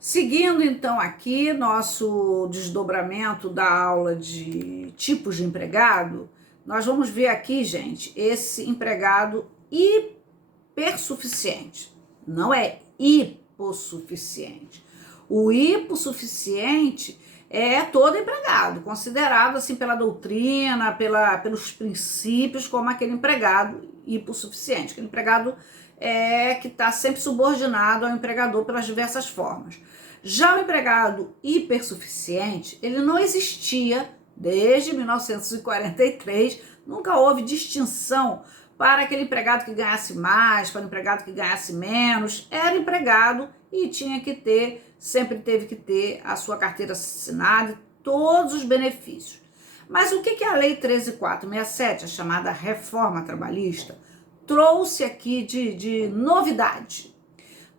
Seguindo então aqui nosso desdobramento da aula de tipos de empregado, nós vamos ver aqui, gente, esse empregado hipersuficiente. Não é hipossuficiente. O hipossuficiente é todo empregado, considerado assim pela doutrina, pelos princípios, como aquele empregado hipossuficiente, aquele empregado que está sempre subordinado ao empregador pelas diversas formas. Já o empregado hipersuficiente, ele não existia desde 1943, nunca houve distinção para aquele empregado que ganhasse mais, para o empregado que ganhasse menos, era empregado e tinha que ter, sempre teve que ter a sua carteira assinada e todos os benefícios. Mas o que a Lei 13.467, a chamada reforma trabalhista, trouxe aqui de novidade?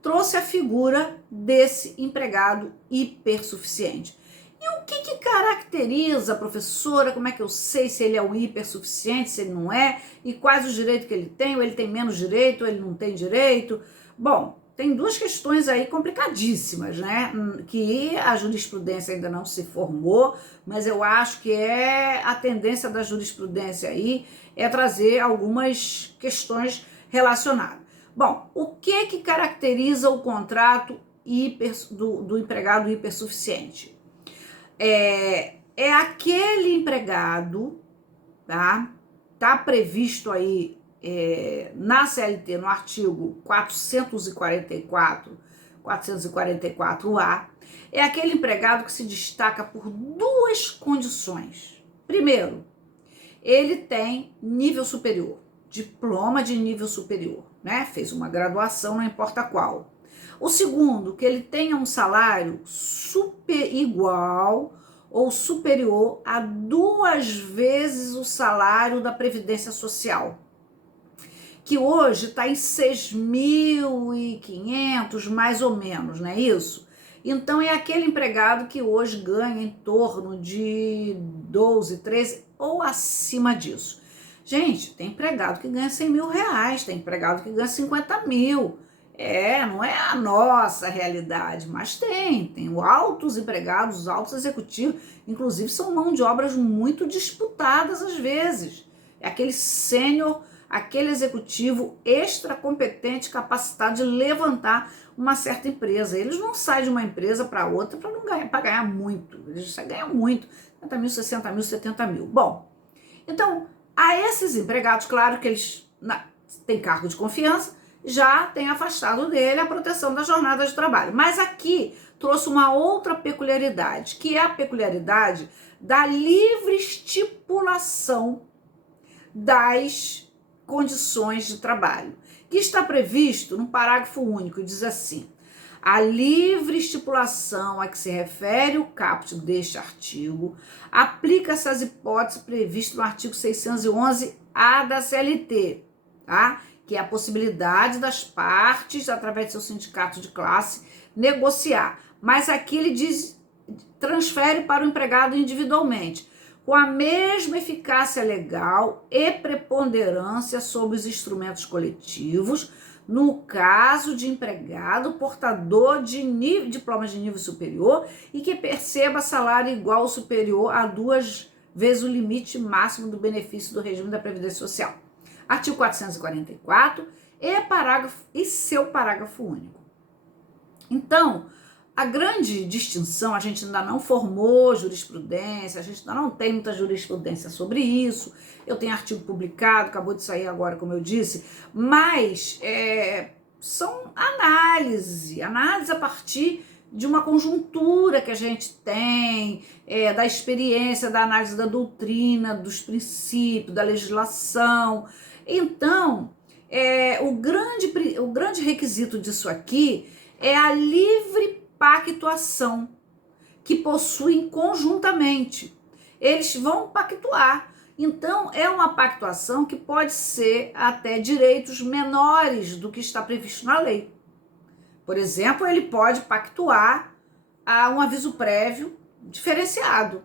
Trouxe a figura desse empregado hipersuficiente. E o que caracteriza, professora? Como é que eu sei se ele é um hipersuficiente, se ele não é? E quais os direitos que ele tem? Ou ele tem menos direito, ou ele não tem direito? Bom, tem duas questões aí complicadíssimas, né? Que a jurisprudência ainda não se formou, mas eu acho que a tendência da jurisprudência aí é trazer algumas questões relacionadas. Bom, o que caracteriza o contrato do empregado hipersuficiente? É aquele empregado, tá? Tá previsto aí na CLT, no artigo 444A, é aquele empregado que se destaca por duas condições. Primeiro, ele tem nível superior, diploma de nível superior, né? Fez uma graduação, não importa qual. O segundo, que ele tenha um salário igual ou superior a 2 vezes o salário da Previdência Social, que hoje está em 6.500, mais ou menos, não é isso? Então, é aquele empregado que hoje ganha em torno de 12, 13 ou acima disso. Gente, tem empregado que ganha 100 mil reais, tem empregado que ganha 50 mil. Não é a nossa realidade, mas tem altos empregados, altos executivos, inclusive são mão de obras muito disputadas às vezes. É aquele sênior, aquele executivo extra competente, capacitado de levantar uma certa empresa. Eles não saem de uma empresa para outra para ganhar muito, eles ganham muito, 50 mil, 60 mil, 70 mil. Bom, então, a esses empregados, claro que eles têm cargo de confiança, já tem afastado dele a proteção da jornada de trabalho. Mas aqui trouxe uma outra peculiaridade, que é a peculiaridade da livre estipulação das condições de trabalho, que está previsto no parágrafo único, e diz assim: a livre estipulação a que se refere o caput deste artigo aplica-se às hipóteses previstas no artigo 611-A da CLT, tá? Que é a possibilidade das partes, através de seu sindicato de classe, negociar. Mas aqui ele transfere para o empregado individualmente, com a mesma eficácia legal e preponderância sobre os instrumentos coletivos, no caso de empregado portador de diploma de nível superior e que perceba salário igual ou superior a 2 vezes o limite máximo do benefício do regime da Previdência Social. Artigo 444 e seu parágrafo único. Então, a grande distinção, a gente ainda não formou jurisprudência, a gente ainda não tem muita jurisprudência sobre isso. Eu tenho artigo publicado, acabou de sair agora, como eu disse, mas são análise a partir de uma conjuntura que a gente tem, da experiência, da análise da doutrina, dos princípios, da legislação. Então, o grande requisito disso aqui é a livre pactuação que possuem conjuntamente. Eles vão pactuar. Então, é uma pactuação que pode ser até direitos menores do que está previsto na lei. Por exemplo, ele pode pactuar a um aviso prévio diferenciado.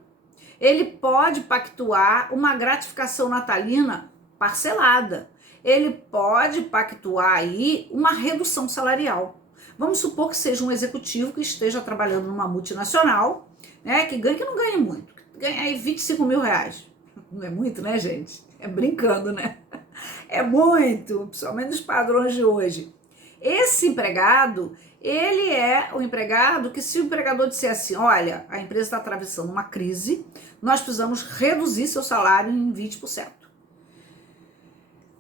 Ele pode pactuar uma gratificação natalina parcelada. Ele pode pactuar aí uma redução salarial. Vamos supor que seja um executivo que esteja trabalhando numa multinacional, né, que não ganhe muito, que ganha aí 25 mil reais. Não é muito, né, gente? É brincando, né? É muito, principalmente nos padrões de hoje. Esse empregado, ele é o empregado que, se o empregador disser assim, olha, a empresa está atravessando uma crise, nós precisamos reduzir seu salário em 20%.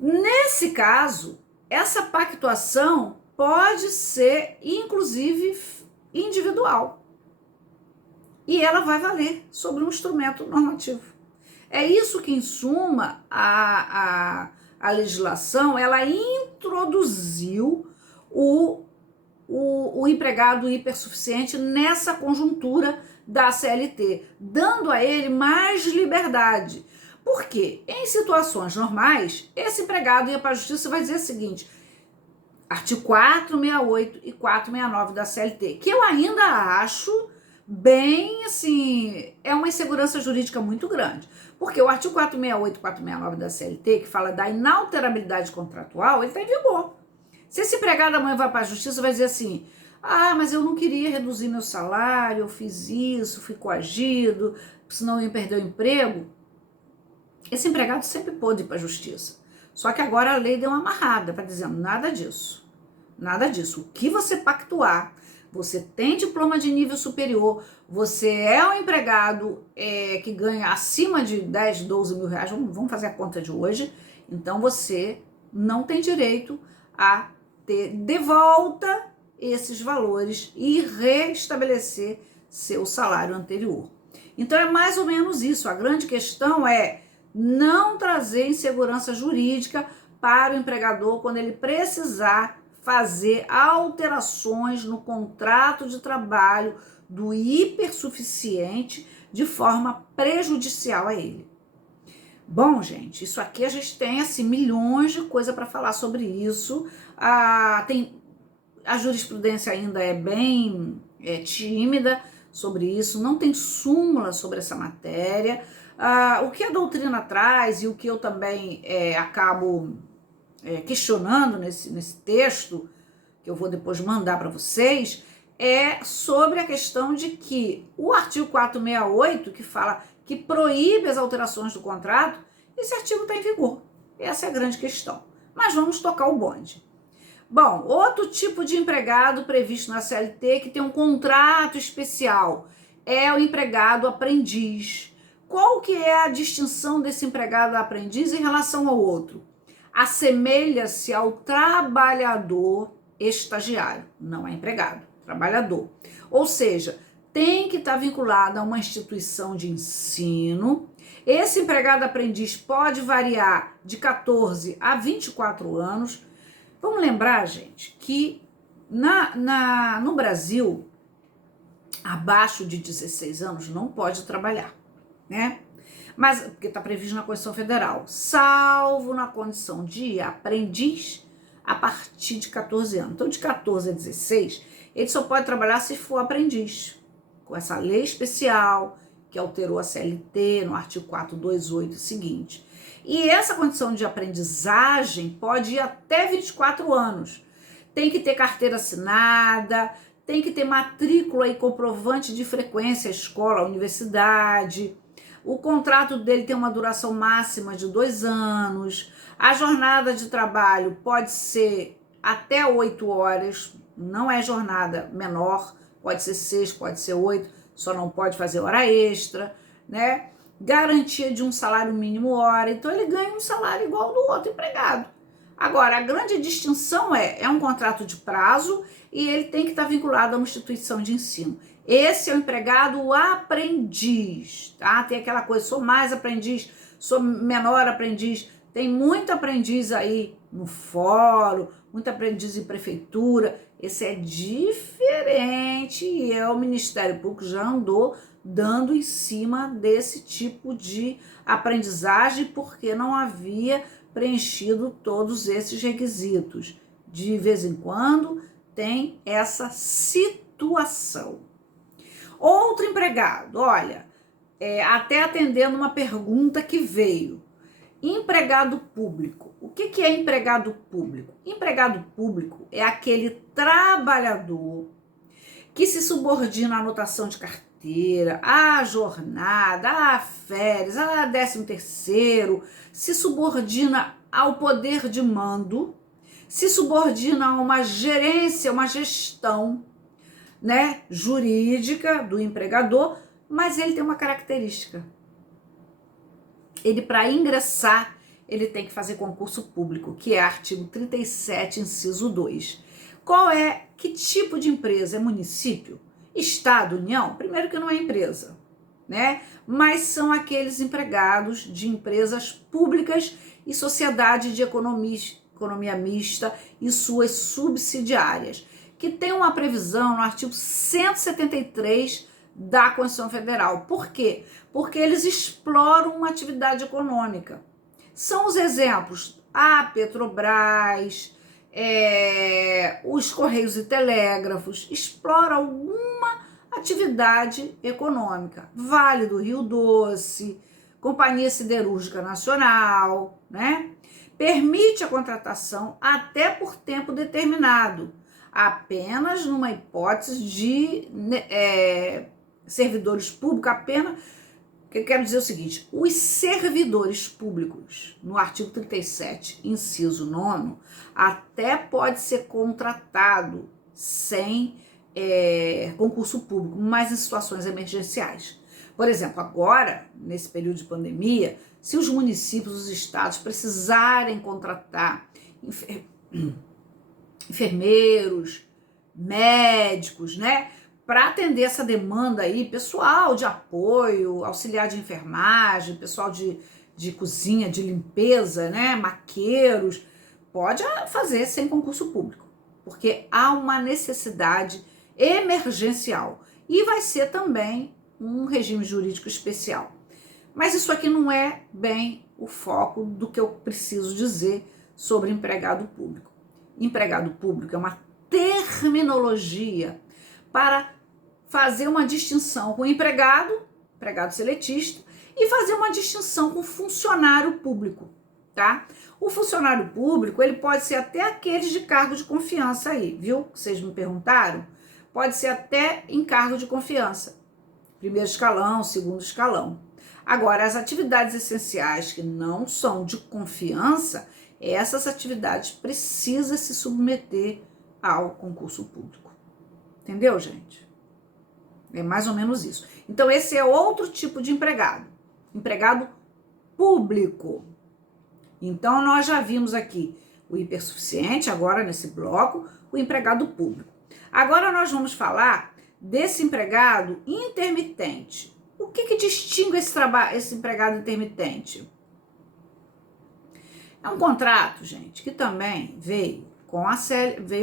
Nesse caso, essa pactuação pode ser, inclusive, individual. E ela vai valer sobre um instrumento normativo. É isso que, em suma, a legislação, ela introduziu o empregado hipersuficiente nessa conjuntura da CLT, dando a ele mais liberdade. Por quê? Em situações normais, esse empregado ia para a justiça e vai dizer o seguinte, artigo 468 e 469 da CLT, que eu ainda acho bem, assim, é uma insegurança jurídica muito grande. Porque o artigo 468 e 469 da CLT, que fala da inalterabilidade contratual, ele está em vigor. Se esse empregado amanhã vai para a justiça, vai dizer assim, mas eu não queria reduzir meu salário, eu fiz isso, fui coagido, senão eu ia perder o emprego. Esse empregado sempre pôde ir para a justiça. Só que agora a lei deu uma amarrada, para dizer, nada disso. Nada disso. O que você pactuar, você tem diploma de nível superior, você é um empregado que ganha acima de 10, 12 mil reais, vamos fazer a conta de hoje, então você não tem direito a ter de volta esses valores e restabelecer seu salário anterior. Então é mais ou menos isso. A grande questão é não trazer insegurança jurídica para o empregador quando ele precisar fazer alterações no contrato de trabalho do hipersuficiente de forma prejudicial a ele. Bom, gente, isso aqui a gente tem assim, milhões de coisas para falar sobre isso. A jurisprudência ainda é bem tímida sobre isso, não tem súmula sobre essa matéria. O que a doutrina traz e o que eu também acabo questionando nesse texto, que eu vou depois mandar para vocês, é sobre a questão de que o artigo 468, que fala que proíbe as alterações do contrato, esse artigo está em vigor. Essa é a grande questão. Mas vamos tocar o bonde. Bom, outro tipo de empregado previsto na CLT que tem um contrato especial é o empregado aprendiz. Qual que é a distinção desse empregado aprendiz em relação ao outro? Assemelha-se ao trabalhador estagiário, não é empregado, trabalhador. Ou seja, tem que estar vinculado a uma instituição de ensino. Esse empregado aprendiz pode variar de 14 a 24 anos. Vamos lembrar, gente, que no Brasil, abaixo de 16 anos não pode trabalhar, né? Mas, porque está previsto na Constituição Federal, salvo na condição de aprendiz a partir de 14 anos. Então, de 14 a 16, ele só pode trabalhar se for aprendiz, com essa lei especial que alterou a CLT no artigo 428 seguinte. E essa condição de aprendizagem pode ir até 24 anos. Tem que ter carteira assinada, tem que ter matrícula e comprovante de frequência à escola, à universidade. O contrato dele tem uma duração máxima de 2 anos. A jornada de trabalho pode ser até 8 horas, não é jornada menor, pode ser 6, pode ser 8, só não pode fazer hora extra, né? Garantia de um salário mínimo hora, então ele ganha um salário igual ao do outro empregado. Agora, a grande distinção é um contrato de prazo e ele tem que estar vinculado a uma instituição de ensino. Esse é o empregado aprendiz, tá? Tem aquela coisa, sou mais aprendiz, sou menor aprendiz. Tem muito aprendiz aí no fórum, muito aprendiz em prefeitura. Esse é diferente e o Ministério Público já andou dando em cima desse tipo de aprendizagem porque não havia preenchido todos esses requisitos. De vez em quando tem essa situação. Outro empregado, olha, até atendendo uma pergunta que veio. Empregado público. O que é empregado público? Empregado público é aquele trabalhador que se subordina à anotação de carteira, à jornada, à férias, a 13º, se subordina ao poder de mando, se subordina a uma gerência, uma gestão, né, jurídica do empregador, mas ele tem uma característica. Ele, para ingressar, ele tem que fazer concurso público, que é artigo 37, inciso 2. Que tipo de empresa? É município? Estado? União? Primeiro que não é empresa, né? Mas são aqueles empregados de empresas públicas e sociedade de economia mista e suas subsidiárias, que tem uma previsão no artigo 173 da Constituição Federal. Por quê? Porque eles exploram uma atividade econômica. São os exemplos: a Petrobras, os Correios e Telégrafos, exploram alguma atividade econômica. Vale do Rio Doce, Companhia Siderúrgica Nacional, né? Permite a contratação até por tempo determinado, apenas numa hipótese de servidores públicos, apenas. Que eu quero dizer o seguinte: os servidores públicos, no artigo 37, inciso 9, até pode ser contratado sem concurso público, mas em situações emergenciais. Por exemplo, agora, nesse período de pandemia, se os municípios, os estados precisarem contratar enfermeiros, médicos, né, para atender essa demanda aí, pessoal de apoio, auxiliar de enfermagem, pessoal de cozinha, de limpeza, né, maqueiros, pode fazer sem concurso público, porque há uma necessidade emergencial e vai ser também um regime jurídico especial. Mas isso aqui não é bem o foco do que eu preciso dizer sobre empregado público. Empregado público é uma terminologia para fazer uma distinção com empregado seletista, e fazer uma distinção com funcionário público, tá? O funcionário público, ele pode ser até aqueles de cargo de confiança aí, viu? Vocês me perguntaram? Pode ser até em cargo de confiança. Primeiro escalão, segundo escalão. Agora, as atividades essenciais que não são de confiança, essas atividades precisam se submeter ao concurso público. Entendeu, gente? É mais ou menos isso. Então, esse é outro tipo de empregado. Empregado público. Então, nós já vimos aqui o hipersuficiente, agora nesse bloco, o empregado público. Agora nós vamos falar desse empregado intermitente. O que distingue esse empregado intermitente? É um contrato, gente, que também veio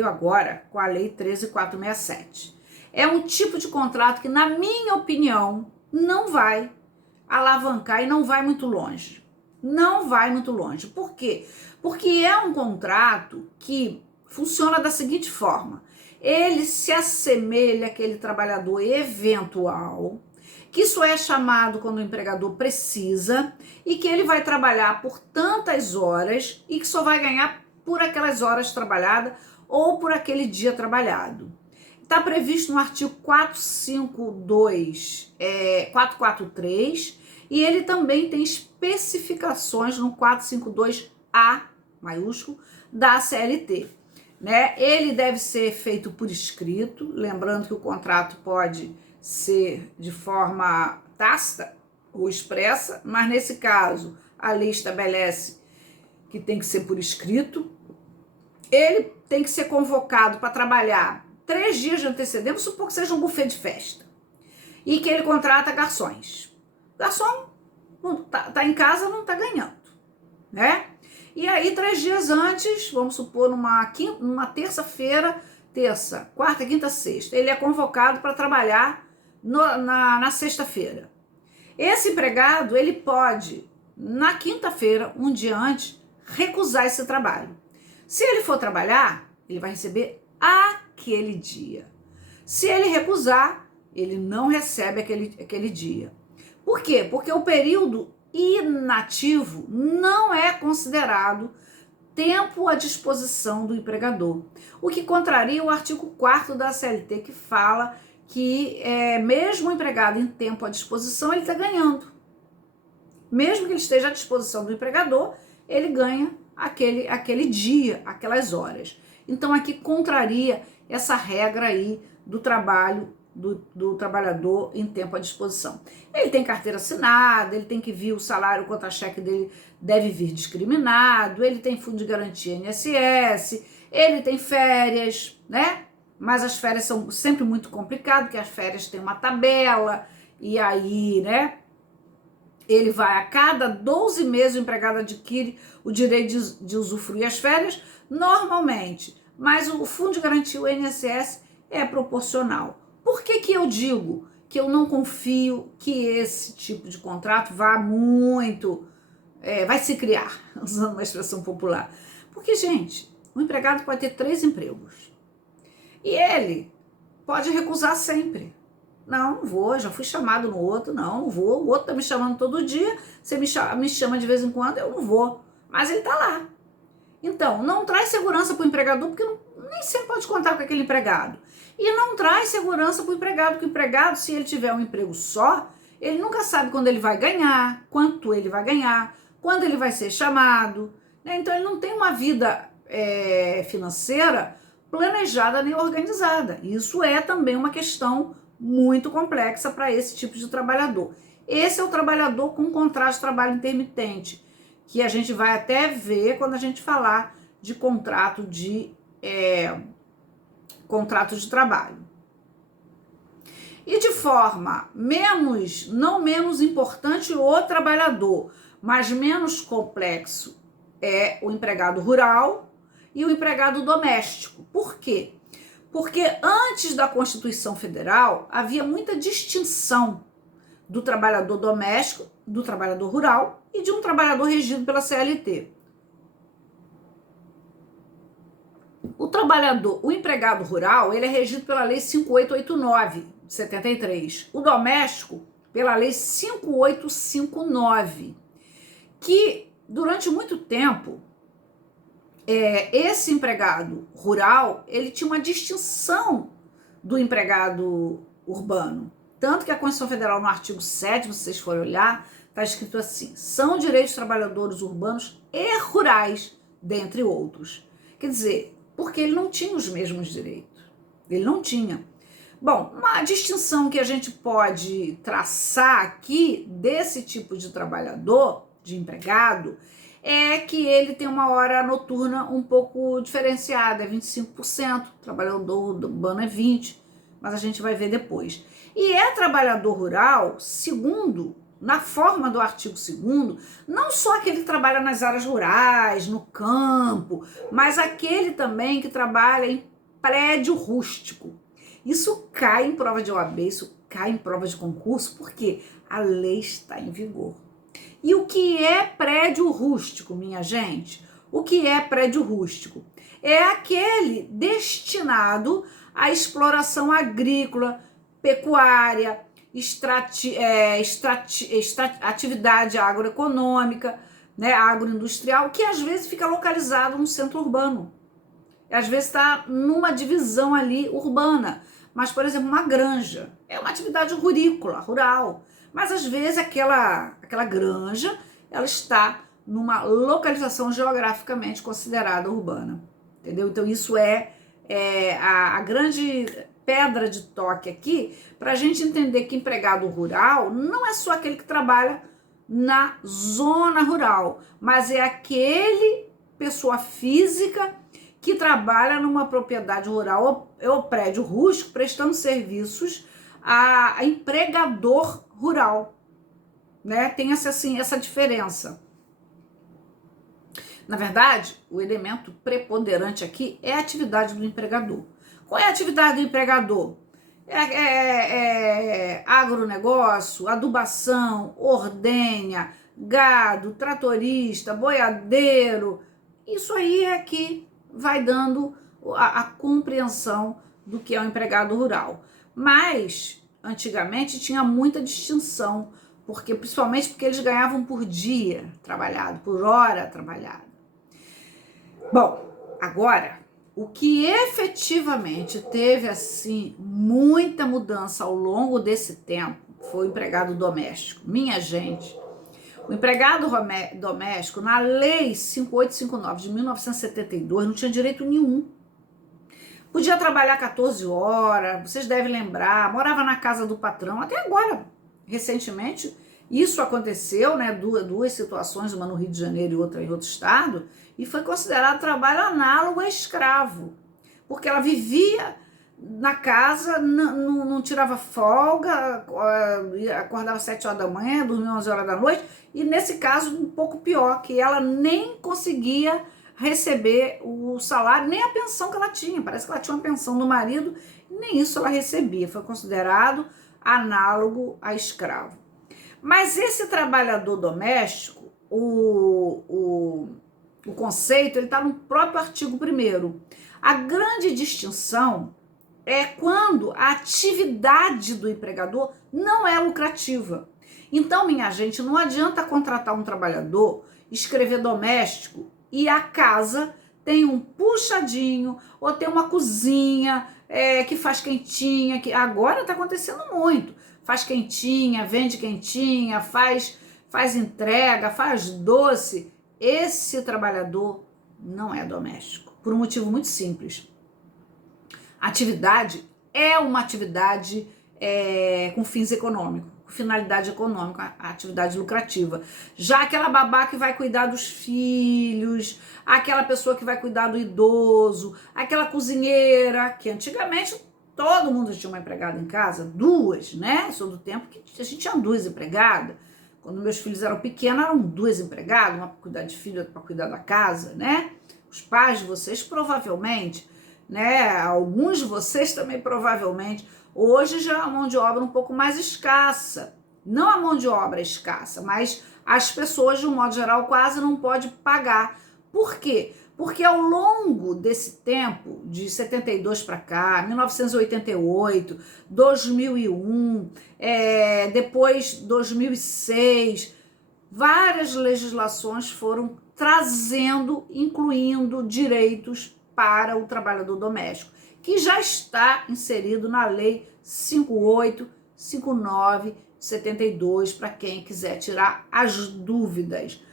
agora com a Lei 13.467. É um tipo de contrato que, na minha opinião, não vai alavancar e não vai muito longe. Não vai muito longe. Por quê? Porque é um contrato que funciona da seguinte forma: ele se assemelha àquele trabalhador eventual, que isso é chamado quando o empregador precisa, e que ele vai trabalhar por tantas horas e que só vai ganhar por aquelas horas trabalhadas ou por aquele dia trabalhado. Está previsto no artigo 443, e ele também tem especificações no 452A, maiúsculo, da CLT. Né? Ele deve ser feito por escrito, lembrando que o contrato pode ser de forma tácita ou expressa, mas nesse caso a lei estabelece que tem que ser por escrito. Ele tem que ser convocado para trabalhar 3 dias de antecedência, vamos supor que seja um buffet de festa, e que ele contrata garçons. Garçom tá em casa, não tá ganhando, né? E aí 3 dias antes, vamos supor numa terça-feira, terça, quarta, quinta, sexta, ele é convocado para trabalhar na sexta-feira. Esse empregado, ele pode, na quinta-feira, um dia antes, recusar esse trabalho. Se ele for trabalhar, ele vai receber aquele dia. Se ele recusar, ele não recebe aquele dia. Por quê? Porque o período inativo não é considerado tempo à disposição do empregador, o que contraria o artigo 4º da CLT, que fala que mesmo o empregado em tempo à disposição, ele está ganhando. Mesmo que ele esteja à disposição do empregador, ele ganha aquele dia, aquelas horas. Então aqui contraria essa regra aí do trabalho do trabalhador em tempo à disposição. Ele tem carteira assinada, ele tem que vir o salário, o contra-cheque dele deve vir discriminado, ele tem fundo de garantia INSS, ele tem férias, né? Mas as férias são sempre muito complicadas, porque as férias têm uma tabela, e aí, né? Ele vai a cada 12 meses, o empregado adquire o direito de usufruir as férias normalmente, mas o fundo de garantia, o INSS, é proporcional. Por que eu digo que eu não confio que esse tipo de contrato vai se criar, usando uma expressão popular? Porque, gente, o empregado pode ter 3 empregos e ele pode recusar sempre. Não vou, já fui chamado no outro, não vou, o outro tá me chamando todo dia, você me chama de vez em quando, eu não vou, mas ele tá lá. Então, não traz segurança para o empregador, porque nem sempre pode contar com aquele empregado. E não traz segurança para o empregado, porque o empregado, se ele tiver um emprego só, ele nunca sabe quando ele vai ganhar, quanto ele vai ganhar, quando ele vai ser chamado, né? Então, ele não tem uma vida financeira planejada nem organizada. Isso é também uma questão muito complexa para esse tipo de trabalhador. Esse é o trabalhador com contrato de trabalho intermitente, que a gente vai até ver quando a gente falar de contrato de trabalho. E de forma não menos importante, o trabalhador, mas menos complexo, é o empregado rural e o empregado doméstico. Por quê? Porque antes da Constituição Federal, havia muita distinção do trabalhador doméstico, do trabalhador rural e de um trabalhador regido pela CLT. O empregado rural, ele é regido pela Lei 5889, de 73. O doméstico, pela Lei 5859, que durante muito tempo, esse empregado rural, ele tinha uma distinção do empregado urbano. Tanto que a Constituição Federal, no artigo 7º, se vocês forem olhar, está escrito assim: são direitos dos trabalhadores urbanos e rurais, dentre outros. Quer dizer, porque ele não tinha os mesmos direitos. Ele não tinha. Bom, uma distinção que a gente pode traçar aqui desse tipo de trabalhador, de empregado, é que ele tem uma hora noturna um pouco diferenciada, é 25%, o trabalhador urbano é 20%, mas a gente vai ver depois. E é trabalhador rural, segundo, na forma do artigo 2º, não só aquele que trabalha nas áreas rurais, no campo, mas aquele também que trabalha em prédio rústico. Isso cai em prova de OAB, isso cai em prova de concurso, porque a lei está em vigor. E o que é prédio rústico, minha gente? O que é prédio rústico? É aquele destinado à exploração agrícola, pecuária, atividade agroeconômica, né, agroindustrial, que às vezes fica localizado no centro urbano. Às vezes está numa divisão ali urbana. Mas, por exemplo, uma granja é uma atividade rurícola, rural. Mas às vezes aquela granja, ela está numa localização geograficamente considerada urbana, entendeu? Então isso é a grande pedra de toque aqui para a gente entender que empregado rural não é só aquele que trabalha na zona rural, mas é aquele pessoa física que trabalha numa propriedade rural ou prédio rústico prestando serviços a empregador rural, né? Tem essa diferença. Na verdade, o elemento preponderante aqui é a atividade do empregador. Qual é a atividade do empregador? Agronegócio, adubação, ordenha, gado, tratorista, boiadeiro. Isso aí é que vai dando a compreensão do que é o empregado rural. Mas antigamente tinha muita distinção, principalmente porque eles ganhavam por dia trabalhado, por hora trabalhada. Bom, agora, o que efetivamente teve, assim, muita mudança ao longo desse tempo foi o empregado doméstico. Minha gente, o empregado doméstico, na Lei 5859 de 1972, não tinha direito nenhum. Podia trabalhar 14 horas, vocês devem lembrar, morava na casa do patrão, até agora, recentemente, isso aconteceu, né, duas situações, uma no Rio de Janeiro e outra em outro estado, e foi considerado trabalho análogo a escravo, porque ela vivia na casa, não tirava folga, acordava às 7 horas da manhã, dormia às 11 horas da noite, e nesse caso um pouco pior, que ela nem conseguia receber o salário, nem a pensão que ela tinha, parece que ela tinha uma pensão do marido, nem isso ela recebia, foi considerado análogo a escravo. Mas esse trabalhador doméstico, o conceito, ele está no próprio artigo 1º. A grande distinção é quando a atividade do empregador não é lucrativa. Então, minha gente, não adianta contratar um trabalhador, escrever doméstico e a casa tem um puxadinho ou tem uma cozinha que faz quentinha, que agora está acontecendo muito. Faz quentinha, vende quentinha, faz entrega, faz doce. Esse trabalhador não é doméstico, por um motivo muito simples. A atividade é uma atividade com fins econômicos, com finalidade econômica, a atividade lucrativa. Já aquela babá que vai cuidar dos filhos, aquela pessoa que vai cuidar do idoso, aquela cozinheira, que antigamente todo mundo tinha uma empregada em casa, duas, né? Sou do tempo que a gente tinha duas empregadas. Quando meus filhos eram pequenos, eram duas empregadas, uma para cuidar de filho, outra para cuidar da casa, né? Os pais de vocês provavelmente, né? Alguns de vocês também provavelmente. Hoje já é a mão de obra um pouco mais escassa. Não a mão de obra é escassa, mas as pessoas, de um modo geral, quase não podem pagar. Por quê? Porque ao longo desse tempo, de 72 para cá, 1988, 2001, depois 2006, várias legislações foram trazendo, incluindo direitos para o trabalhador doméstico, que já está inserido na Lei 5859 de 72, para quem quiser tirar as dúvidas.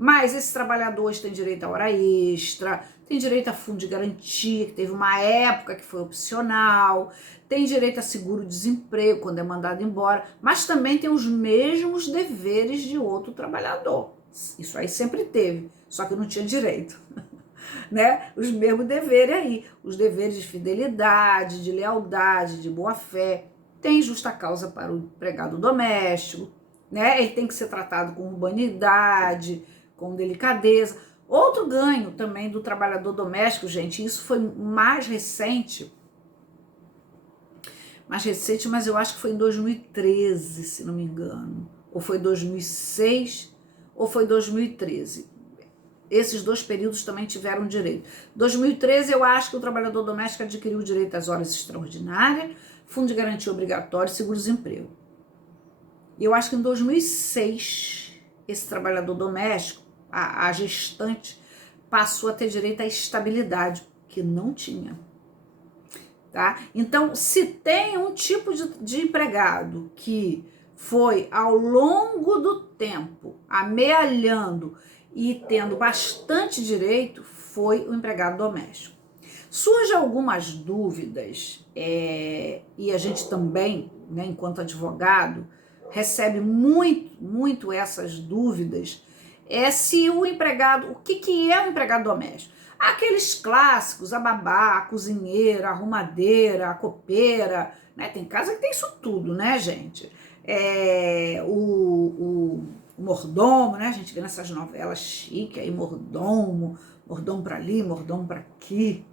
Mas esses trabalhadores têm direito a hora extra, têm direito a fundo de garantia, que teve uma época que foi opcional, tem direito a seguro-desemprego quando é mandado embora, mas também tem os mesmos deveres de outro trabalhador. Isso aí sempre teve, só que não tinha direito. Né? Os mesmos deveres aí, os deveres de fidelidade, de lealdade, de boa-fé. Tem justa causa para o empregado doméstico, né? Ele tem que ser tratado com urbanidade, com delicadeza. Outro ganho também do trabalhador doméstico, gente, isso foi mais recente, mas eu acho que foi em 2013, se não me engano, ou foi 2006, ou foi 2013. Esses dois períodos também tiveram direito. 2013, eu acho que o trabalhador doméstico adquiriu o direito às horas extraordinárias, fundo de garantia obrigatório e seguro-desemprego. E eu acho que em 2006, esse trabalhador doméstico, a gestante, passou a ter direito à estabilidade, que não tinha. Tá? Então, se tem um tipo de empregado que foi, ao longo do tempo, amealhando e tendo bastante direito, foi o empregado doméstico. Surgem algumas dúvidas, e a gente também, né, enquanto advogado, recebe muito essas dúvidas, se o empregado, o que é o empregado doméstico? Aqueles clássicos, a babá, a cozinheira, a arrumadeira, a copeira, né? Tem casa que tem isso tudo, né, gente? O mordomo, né? A gente vê nessas novelas chiques aí, mordomo para ali, mordomo para aqui,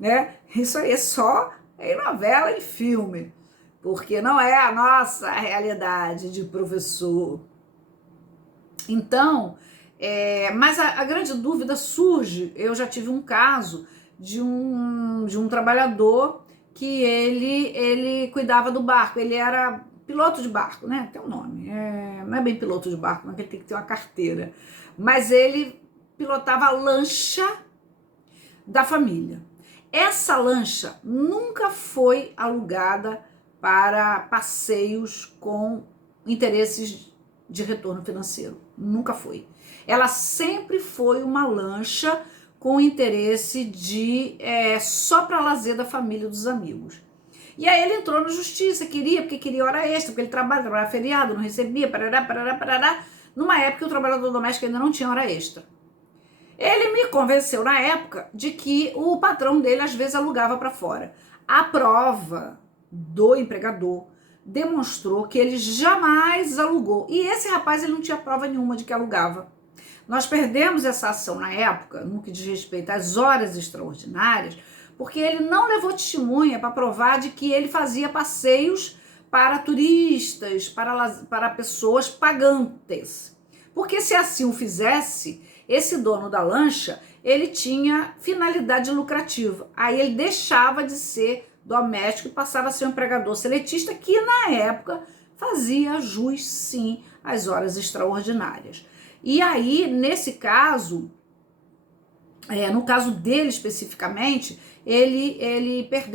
né? Isso aí é só em novela e filme, porque não é a nossa realidade de professor. Então, mas a grande dúvida surge, eu já tive um caso de um trabalhador que ele cuidava do barco, ele era piloto de barco, né? Tem um nome. Não é bem piloto de barco, mas ele tem que ter uma carteira. Mas ele pilotava a lancha da família. Essa lancha nunca foi alugada para passeios com interesses de retorno financeiro. Nunca foi. Ela sempre foi uma lancha com interesse de só para lazer da família e dos amigos. E aí ele entrou na justiça, porque queria hora extra, porque ele trabalhava feriado, não recebia, parará, parará, parará. Numa época o trabalhador doméstico ainda não tinha hora extra. Ele me convenceu na época de que o patrão dele às vezes alugava para fora. A prova do empregador demonstrou que ele jamais alugou. E esse rapaz ele não tinha prova nenhuma de que alugava. Nós perdemos essa ação na época, no que diz respeito às horas extraordinárias, porque ele não levou testemunha para provar de que ele fazia passeios para turistas, para pessoas pagantes. Porque se assim o fizesse, esse dono da lancha, ele tinha finalidade lucrativa. Aí ele deixava de ser doméstico e passava a ser um empregador seletista, que na época fazia jus, sim, às horas extraordinárias. E aí, nesse caso, no caso dele especificamente, ele perdeu